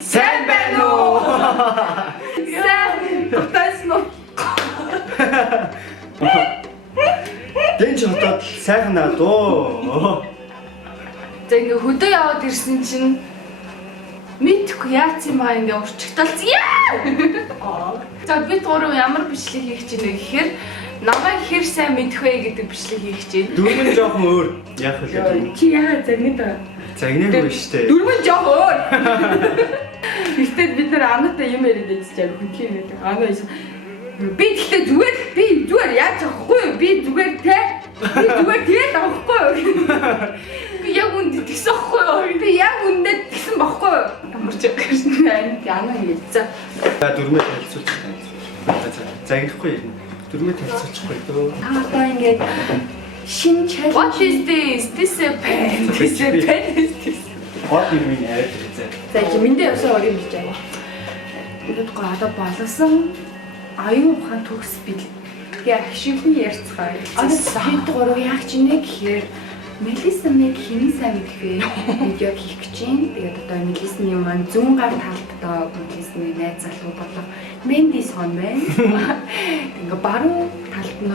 Сайн байна уу? Сайн тутайсан уу? Дэнч хотод сайхан наа дөө. За ингээ хөдөө яваад ирсэн чинь мэдхгүй яац юм аа ингээ урчигталцсан. За бид гурав ямар бичлэг хийх гэж байна гэхээр намайг хэр сайн мэдэх вэ гэдэг бичлэг хийх гэж байна. Дөрмөн жоохон өөр яах вэ? Чи яа загнад аа? Загнаагүй штэ. Дөрмөн жоох өөр. Ихтэй бид нар анаатай юм яриад байжчихаг хүнхий гэдэг. Анаа би гэхдээ зүгээр яаж авахгүй би зүгээр те би зүгээр тэгээд авахгүй. Би яг үндэ тэгсэн авахгүй. Би яг үндэ тэгсэн байхгүй. Тамарч гэсэн анаа хийе. За Дөрмөө танилцуулчих тань. Загнахгүй юм. Дөрмөө танилцуулчихгүй дөө. одоо ингээд шин чал. What is this? This a pen. This a pen is this. What do you mean add? За чи мэндэ явсаа орё гэж байна. Ингээд гоо одоо болгосон аюун ухаан төгс бил. Тэгээ ахшигны ярьцгаа. Одоо бид гурав яг ч нэг гэхээр Мелиса нэг хин сайн мэдэх вэ? Видео хийх гэж байна. Тэгээд одоо Мелисны маань зүүн гар талд одоо Мелисны найз залуу болох Менди сон байна. Ингээ баруун талд нь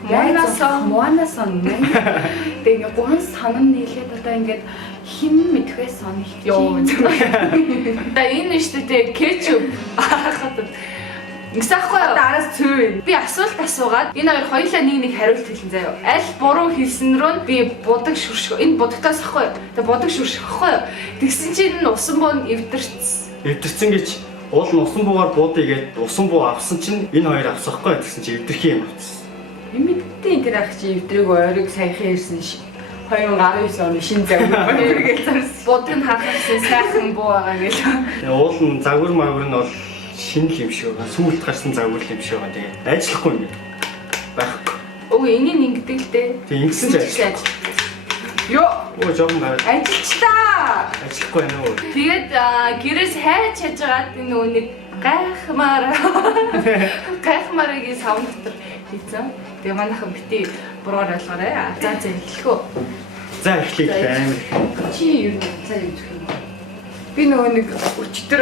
Моана сон байна. Тэгээд гухан санам нийлээд одоо ингээд хин мэдэх вэ сон их. Йоо. Та энэ нэштэй те кетчуп хахад Ингэсэхгүй юу? Араас цөв. Би асуулт асуугаад энэ хоёр хоёулаа нэг хариулт хэлэн заяа. Аль буруу хэлсэн рүү би будаг шүрших. Энэ будагтаас ахгүй юу? Тэгээ будаг шүрших ахгүй юу? Тэгсэн чинь энэ усан буу эвдэрсэн. Эвдэрсэн гэж уул нь усан буугаар буудъя гэд усан буу авсан чинь энэ хоёр авсахгүй гэсэн чинь эвдэрх юм авчихсан. Нэмэгдээ энэ ах чи эвдрэг ойрыг саяхан ирсэн 2019 оны шинэ загвар эргэл зарсан. Будаг нь хахсан сайхан буу байгаа гэл. Уул нь загвар магвар нь бол шинэ юм шиг байгаа. Сүүлд гарсан загвар юм шиг байгаа. Тэгээ ажиллахгүй юм байхгүй. Өө энийг ингэдэг л дээ. Тэг ингэсэн ч ажил. Йоо, оо жоохон ажилчлаа. Ажиллахгүй байна уу? Тэгээд гэрээс хайж чаж байгаад энэ үнийг гайхмаарагийн савн дотор хийсэн. Тэгээ манайхан бити буруугаар ойлгоорой. За эхлэх үү. За эхлэх амар. Чи юу цаа юу гэх юм бэ? Би нөгөө нэг өчтөр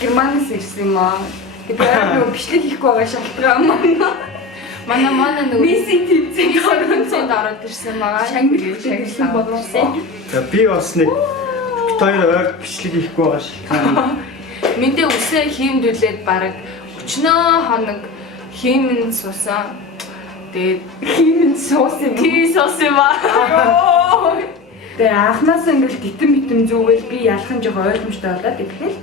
Германаас ирсэн юм аа. Тэгээд нөгөө бичлэг хийхгүй байгаа шалтгаан манай нөгөө миссинг тэмцээн ороод ирсэн байгаа. Шагналсан бодлоо. За би бас нэг хоёр ойр бичлэг хийхгүй байгаа шалтгаан. Мэндээ үсээ хиймдүүлээд бараг 30 хоног хиймэн суусан. Тэгээд хиймэн суусан юм. Тий суусан ба. Тэгээ анхнаас ингээл гитэн зүгэл би ялхан жоо ойлгомжтой болоод тэгэхээр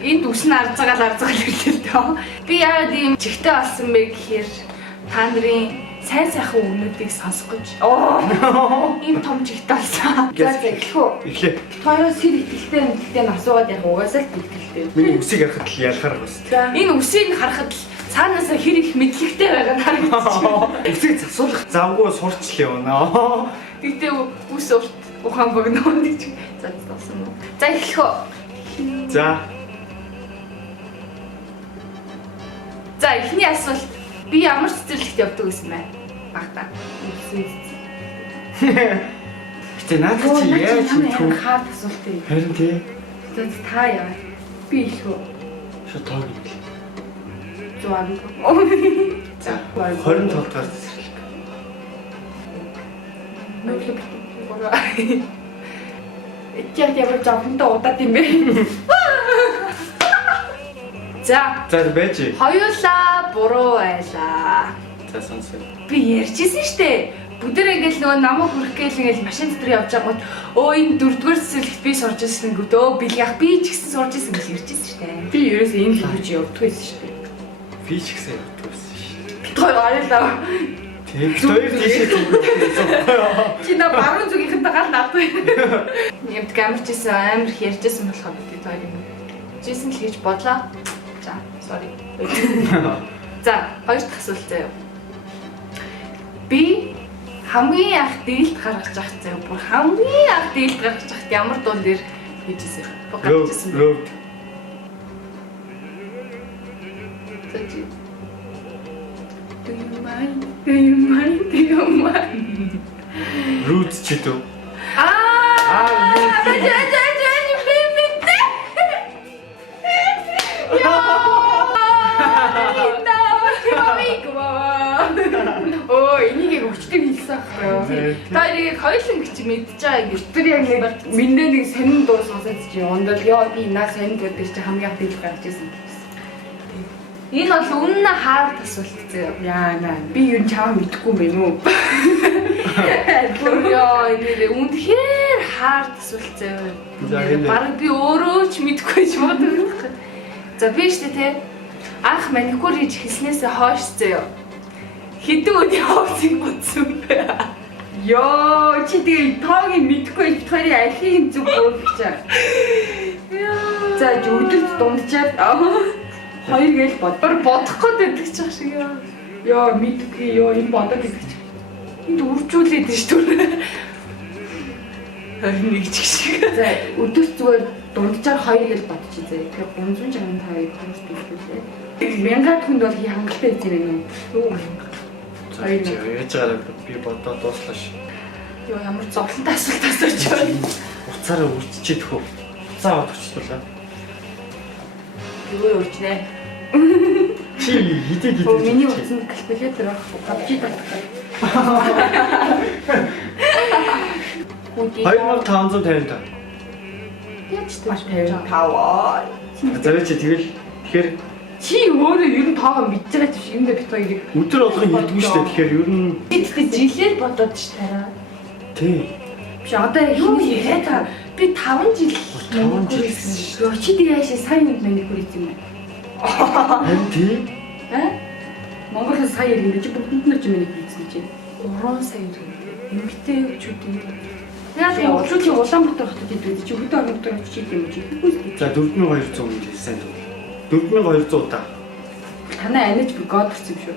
энд үс нь арзагаал ирлээ тоо. Би яагаад ийм чихтэй болсон бэ гэхээр та нарын сайн сайхан өгнүүдийг сонсох гэж. Ийм том чихтэй болсон. За эхлэх үү? Эхлэе. Тооёроос хэр ихтэй асуугаад яг угаасаа л ихтэй. Миний үсийг харахад л ялахаар байна. Энэ үсийг харахад л цаанаас хэр их мэдлэгтэй байгаа нь харагдчих. Үсийг засуулах завгүй сурчлаа явна. Тэгтээ үс урт ухаан богноо гэж зацсан уу. За эхлэх үү? За. За эхний асуулт би ямар цэцэрлэгт явдаг гэсэн бэ? Багтаа. Гэтэ наадах чи яаж мэдв? Хаад асуулт ээ. Харин тий. За та яа. Би их үү? Шо тоог юм. 100. За 20 толгоор цэцэрлэг. Нүглэг. Эцэг ямар жавхантай удаад юм бэ? За байж. хоёулаа буруу байлаа. За сонсоо. Би ярьжсэн штэ. Бүдэр ингээл нөгөө намайг хүрх гээл ингээл машин дотор явж байгууд энэ 4-р цэцэрлэгт би сурж ирсэн гүдөө бэлгэх би ч гэсэн сурж ирсэн гэж ярьжсэн штэ. Би ерөөсөө энэ л гэж явдаг байсан штэ. Би ч гэсэн явдаг байсан шүү. Бид хоёр ойлоо. Тэг хоёр тийшээ зүгээр. Чи на баруун зүгийнхэнтэй гал надад. Ямт гамарчсэн амар их ярьжсэн болохоор бид хоёр юм. Жисэн л хийж бодлоо. За, sorry. За, хоёр дахь асуулт заяа. Би хамгийн анх дээлт гаргаж явах заяа. Бүр хамгийн анх дээлт гаргаж явахт ямар дуун дээр хийжсэн бэ? Гаргажсэн бэ? Do you mind? Roots ч дөө. Аа, Өө энийг яг өчтөр хэлсэн аахгүй. Та энийг хоёулын гэж мэдчихэж байгаа юм. Тэр яг нэг миндээ нэг сонин дуу сонсож чи ондол ёо би наа сонин дуу дээр чи хамгийн их хэлж гарч ирсэн. Энэ бол өмнө хаард асуулт зөө. Яа наа би юу чамаа мэдэхгүй юм бэ нү. Бүр ёо энэ үнэхээр хаард асуулт зөө. Бараг би өөрөө ч мэдэхгүй ч боддог. За би штэ те анх маникюр хийж хэлснээсээ хойш зөө. Хэдэн өдрийн хоолцыг бодсон бэ? Ёо чи тэгээ тоогийн мэдэхгүй битгээрийн архийг зүг буулгаж. Яа. За өдөрт дунджаад хоёр гээл бодох гээд байдаг ч ах шиг ёо. Ёо мэдгүй ёо энэ бодог гэдэг чи. Энд үржүүлээд ш түр. 21 ч шиг. За өдөрт зүгээр дунджаар хоёр гээл бодчих зэ. Тэгэхээр 365 хоног төлөвлөлээ. Мянгад хүнд бол хангалттай хэзээ юм уу? За яаж байгаа би бодоод дууслаа ш. Ёо ямар зовлонтой асуулт асууж байна. Уцаараа үрчичээд хөө. Уцаа бодчихлаа. Юу үрчнэ? Чи хитэ Миний утсанд калькулятор авахгүй авчи татах. 2550 та. Яаж маш 55. За чи тэгэл тэгэхээр чи өөрөө ер нь тоогоо мэдж байгаа ч биш юм да бит хоёрыг. өдөр болгон хэлдэггүй шүү дээ. Тэгэхээр ер нь Би тэгтээ жилээр бодоод ш тараа. тий. Биш одоо юу яриа та би 5 жил 5 жил хийсэн. Ёо чи тэгээ яашаа сайн юм маникюр хийсэн юм байна. Харин тий. Монголд сая ирнэ чи бүгдэнд нь ч маникюр хийсэн чи. 3 сая ирнэ. Эмэгтэй чүүд юм. Яг очиж Улаанбаатар хотод идэв чи хөдөө орнотор очиж идэв юм чи. За 4200 юм сайн дүү. 4200 та. Танай аниж би годорч юм шүү.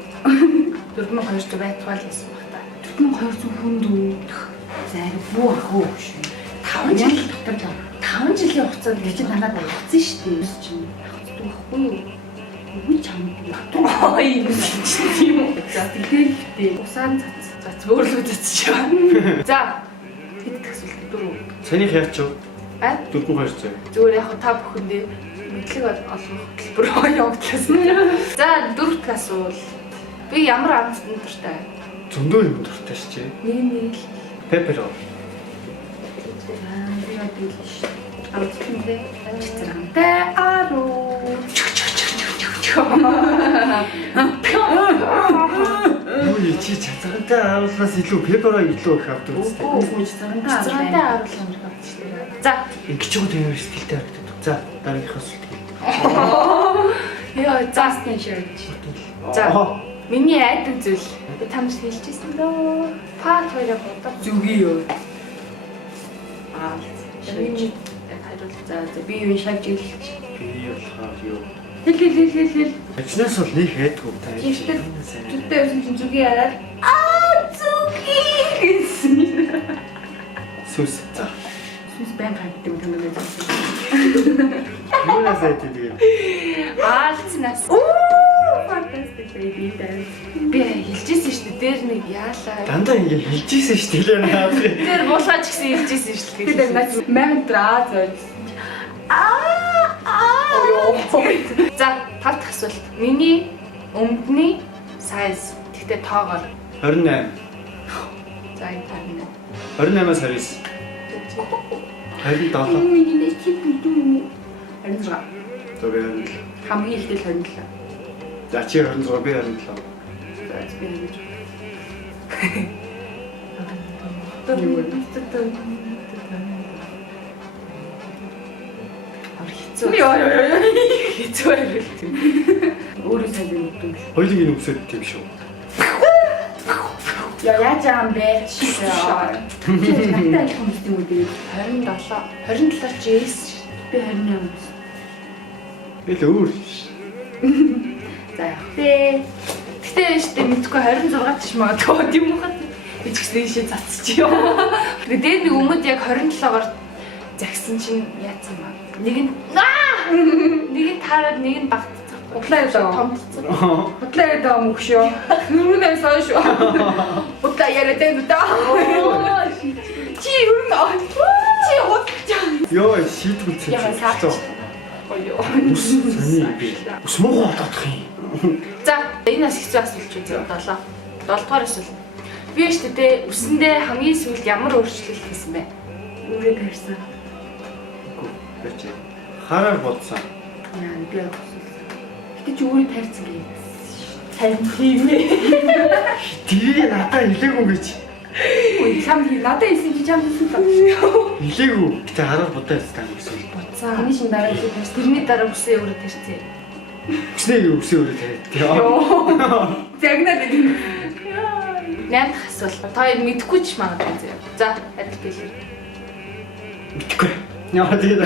4200 байтугай л байсан баг та. 4200 хүнд үү. За бүү ахуу шүү. 5 жил дотор 5 жилийн хугацаанд би чи танаад авцсан шүү дээ. Юус чи авцдаг байхгүй юу? Үгүй чамд. Ой юм уу. За тэгээд усаан цац бөөрлөө цацчихаа. За хэд асуулт дөрөв. Санийх яач вэ? 4200. Зүгээр яг та бүхэндээ мэдлэг олгох төлбөр явуулсан. За дөрөвт асуулт. Би ямар амтнд дуртай? Зөндөө юм дуртай ш чи. Нэг Пепперо. би одоо л ш. Амтндээ чицэрантай аруу. Юу чи чацгаантай харуулнаас илүү пепперо илүү их авдаг үстэй. Үгүй чицэрантай аруу юм байна. За Ингэж юу тийм стилтэй харагддаг. За дараагийн асуулт. яа застин ширч. За миний айд үзэл би тамд хэлчихсэн дөө. Пат хоёроо бодоо. Зүгий юу. Ширч. За би юу шавж хэлчих. Би болохоор юу. Хэл. Ажнаас бол нэг хайдгүй та. Зүгтэй байсан чинь зүгий хараад зүгий гэсэн. Сүс. За. Сүс байн хайтдаг юм байна. Юунаас айддаг юм? Аалцнаас. Fantastic baby dance. Би хэлчихсэн шүү дээ. Дээр нэг яалаа. Дандаа ингэ хэлжсэн шүү дээ наад. Тэр буулгаач гэсэн хэлчихсэн шүү дээ. Тэгээд наач мантраа зөөж. За, тавд асуулт. Миний өмдний сайз. Тэгтээ тоогоор 28. за энэ тань. 28-аас 29. 27. Миний чип дүү. 26. За би 27. Хамгийн ихтэй 27. За чи 26 би 27. За би ингэж. Яа. Хэцүү байв. Өөрөө сайн мэддэг. Хоёулыг энэ үсэд тийм шүү. Яаж юм бэ? Чи надтай их хүмүүс юм уу дээ? 27 чи эс. Би 28. Би л өөр. За яах вэ? Гэтэ штэ мэдгүй 26 ч магадгүй юм уу хаа. Би ч гэсэн ийшээ цацчихё. Тэгээ дээр нэг өмд яг 27-оор загсан чинь яатсан юм аа. Нэг нь таарад нэг нь багтцсан. Удлаа яваа. Томцсон. Удлаа яваа мөхшөө. Нүрнээс хойш. Удлаа яриад энэ даа. Чи юу нөө? Чи удлаа. Йоо шийдвэл цэцээ. Оё. Сони би. Ус муу бодох юм. За энэ бас хэцүү асуулт шүү дээ. 7 дугаар асуулт. Би шүү дээ үсэндээ хамгийн сүүлд ямар өөрчлөлт хийсэн бэ? Өөрөө тарьсан. Би чи хараар бодсон. Яа, би асуусан. Гэтэ чи өөрөө тарьсан гээ. Сайн тийм ээ. Тэгээ надад хэлээгүй гэж. Ой, чам надад хэлсэн чи чам хэлсэн та. Хэлээгүй. Гэтэ хараар бодоо ястаа гэсэн. Буцаа. Миний шин дараа үсээ тарьсан. Тэрний дараа үсээ өөрөө тарьсан. Үснээ үсээ өөрөө тарьдаг. Загнаад идэв. 8 дахь асуулт. Та яг мэдэхгүй ч магадгүй зөө. За, адил хэлээ. Мэдгүй. Яа тийм.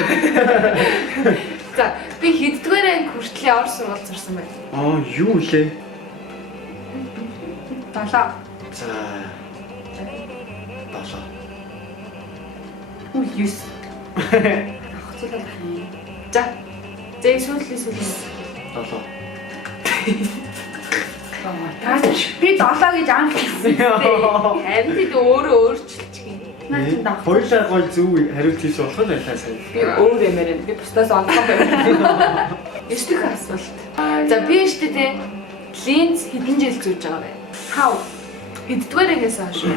За, би хэддүгээр анги хүртэл Орос сургууль сурсан байна. Юу лээ? 7. За. 7. Үгүй 9. Ахцуулаад байна. За. Зэг сүүлийн 7. Таач би 7 гэж анх хэлсэн. Харин тийм өөрөө өөрчилчих. Наач даа. Хоёулаа гой зөв хариулт хийсэн болох байлаа сайн. Би өөр юмэр би бусдаас олдох байна. 9 дэх асуулт. За би штэ тэ линз хэдэн жил зүүж байгаа вэ? 5. Хэддүгээр ангиас хойш?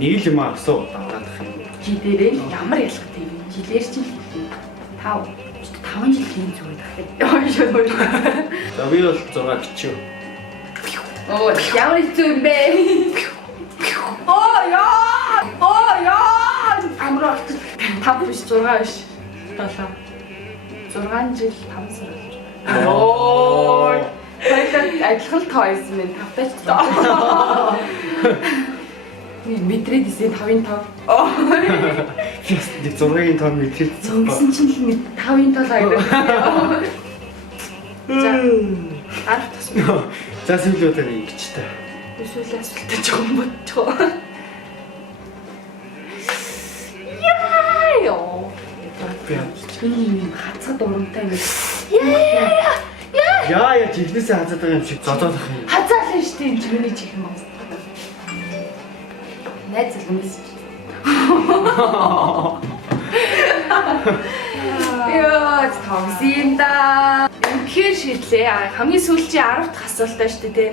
Нэг л юм асуу даваад ах юм. Жилээрээ ямар ялгаатай юм? Жилээр ч л хэлээ. 5. 5 жил линз зүүж байгаа. Яа шууд. За би бол 6 гिचүү. Оо, ямар хэцүү юм бэ? Оо яа! Амраа 5 биш 6 биш. 7. 6 жил 5 сар болж байна. Оо. Хоёулаа адилхан тоосон минь 5-таач тоо. Би мэдрээд исэн 5-ын тоо. Нэг 6-ын тоо мэдрээд Зөнгөсөн чинь л 5-ын тоо лагдав. За. Арт тасмаа. За сүүлүүдээ нэг гिचтэй. Эсвэл асуултаж байгаа юм бодчихоо. Яа. Би хацад урамтай юм. Яа чихнээсээ хазаад байгаа юм шиг зодоод ах юм. Хазаалаа штэ энэ чиний чихэн байна. Найз залгамс. Яа, тавсинда. Тэгэхээр шийдлээ. Хамгийн сүүлийн 10 дахь асуултаа штэ тий.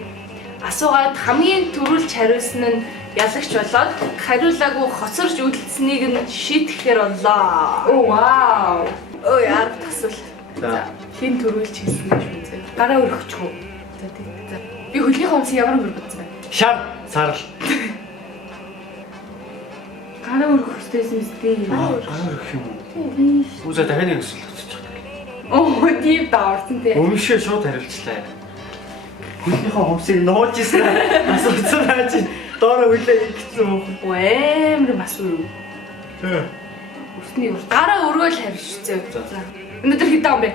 Асуугаад хамгийн түрүүлж хариулсан нь ялагч болоод хариулаагүй хоцорч үлдсэнийг нь шийтгэхээр боллоо. Оо вау. Ой, 10 дахь асуулт. За, хин түрүүлж хэлсэн гэж үзье. Гараа өргөчих үү? За тий. За. Би хөлний хомс ямар өнгөр бодсон бэ? Шар, сарал. Гараа өргөх хүстэйсэн мэт. Гараа өргөх юм уу? Үзээ дахиад нэг асуулт авчих. Оо, тийм даарсан тий. Өмшөө шууд хариулчлаа. Хөлнийхөө хомсыг нууж ирсэн. Асуусан байж доороо хүлээ ингэсэн үү? Амар масуу. Өсний урт. Гараа өргөөл харьцээ. За. Өнөөдөр хэдэн он бэ?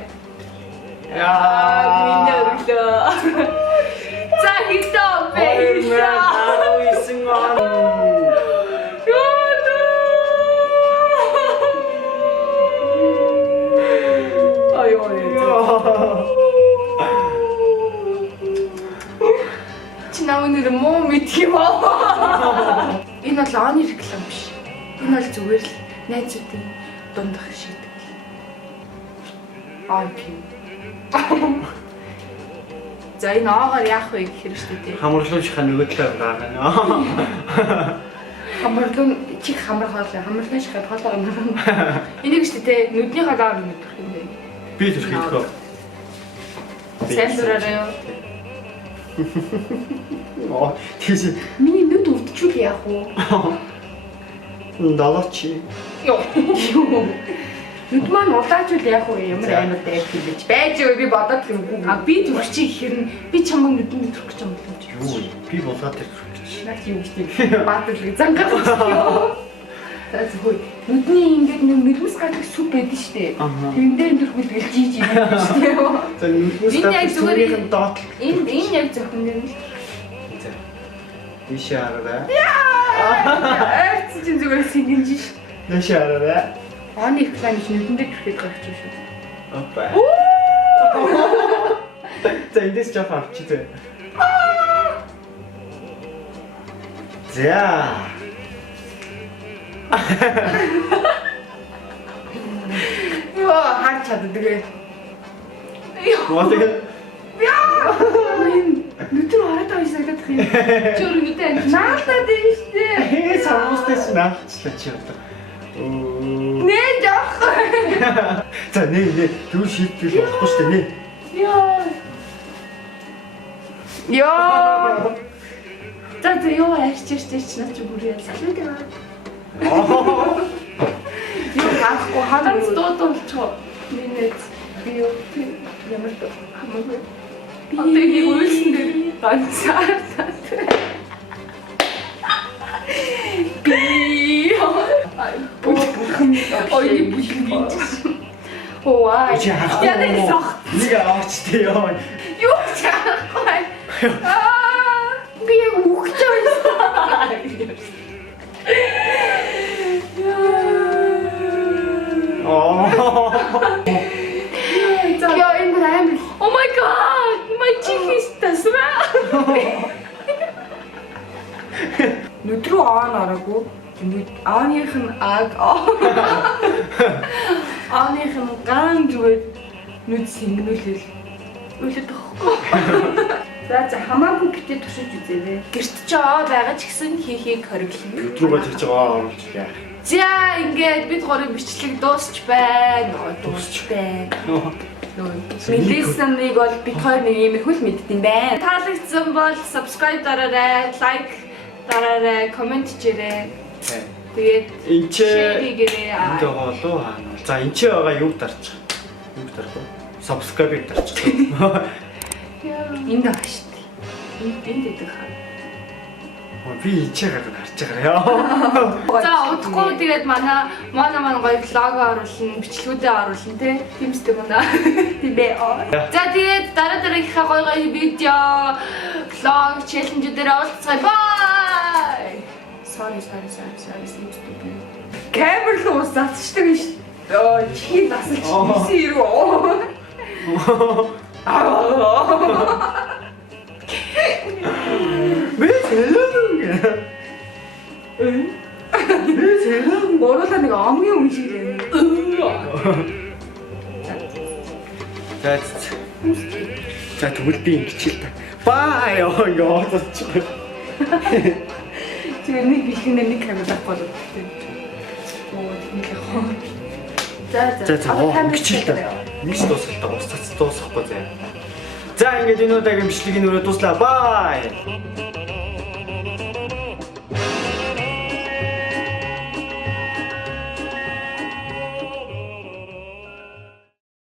Яа, миний өргөлөө. За хэдэн он бэ? Исэн он. Чи намайг муу мэдх юм аа. Энэ бол оны реклам биш. Энэ бол зүгээр л найзуудын дундах шийдэл. Тийм. За энэ аагаар яах вэ гэхээр шүү дээ. Хамарлуучхаа нөгөө талаар гаргана. Хамарлуун чих хамрахаа хамарлын шахад хоолоо юм. Энийг шүү дээ нүдний халаар мэдэх юм бэ. Би тэр хийдгөө. Сайн дураарай юу? Тийш. Миний нүд өвдчихвэл яах вэ? Далаач. Йоо. Нүд маань улаачвал яах вэ? Ямар аймаг дайх юм бэ? Байж юу би бодоод юм. Би зүрхчий гэхээр нь би чамайг нүдэнд төрөх гэж юм болов уу? Юу вэ? Би болоод тэр төрөх гэж. Наач юм гэж баадлыг зангаад байна. За зөвхөн нүдний ингээд нэрмэс гардаг сүп байдаг шүү дээ. Тэрэн дээр төрхөл гэж жиж юм шүү дээ. За нүднээс гардаг сүрийн доод. Энэ яг зөвхөн нэр нь. За. Ишээ хараа. Арц чинь зүгээр сингэж ш. Ишээ хараа. Оны реклам гэж нүдэн дээр төрөхөд гарч шүү. Опа. За эндээс жоо авчи зэ. За. Йоо, харч чаддаг. Яа. Нүдэр хараад байгаа санагдах юм. Чи өргөдөө амт наалтаад байна шүү дээ. Самуустай чи наалчлаа чи одоо. Нэ жоох. За нэ юу шийдэл болохгүй шүү дээ нэ. Яа. За ёо ярьчих чи наа чи бүр ялсалаа дээ. Юу хаахгүй хаанаас дуудуулчих. Минет би юу ямар доо хамаагүй. Одоо яг үйлсэн дээр ганцаардаа. Би ой бүхэн. Оо чи хаахгүй. яа нэг сох. Нэг авчтэй ёо. Юу ч хаахгүй. Би үхэж байна. Яа энэ гайм. Oh my god, my cheek is the smell. Нүдрүү аан араагүй. Ааных нь аг. Ааных нь ган зүгээр нүд сэнгнүүлэл. Үлээд тахгүй. За хамаагүй битээ туршиж үзээрэй. Гэрт ч аа байгаа ч гэсэн хийхийг хориглоно. Рүүгээ тэрч байгаа оруулж яах. За ингээд бид гурийн бичлэг дуусч байна. Дуусч байна. Мэлисэнийг бол бид хоёр нэг иймэрхүү л мэддэм байна. Таалагдсан бол subscribe дараарай, like дараарай, comment хийрэй. Тэгээд share хийгээрэй. Энд байгаа болоо хаана. За энэ ч байгаа юу дарчих. Юу дарах вэ? Subscribe дарчих. Энд байгаа шүү дээ. Энд дэдэг хаа. Би ичээгээр харж байгаа яа. За удахгүй тэгээд манай гоё лого оруулна, бичлэгүүдээ оруулна тийм сте манай. Тийм бэ. За тэгээд дараагийнхаа гоё видео, vlog, challenge-дээр уулзцгаая. Bye. Sorry. Камер руу засчдаг юм шүү. Чи насалч ирсэн ирүү. Моруулаа нэг амгийн юм шиг байна. За тэгвэл би ингэчил та. Баа ёо болчих. Тэгээ нэг бэлгэнээр нэг камер авахгүй болов. Оо тийм л яах. За ингэчил та. Нэг дуусалтаа ус цац дуусахгүй заа. За ингээд энэ удаагийн бичлэгийг нүрээ дуслаа. Бай.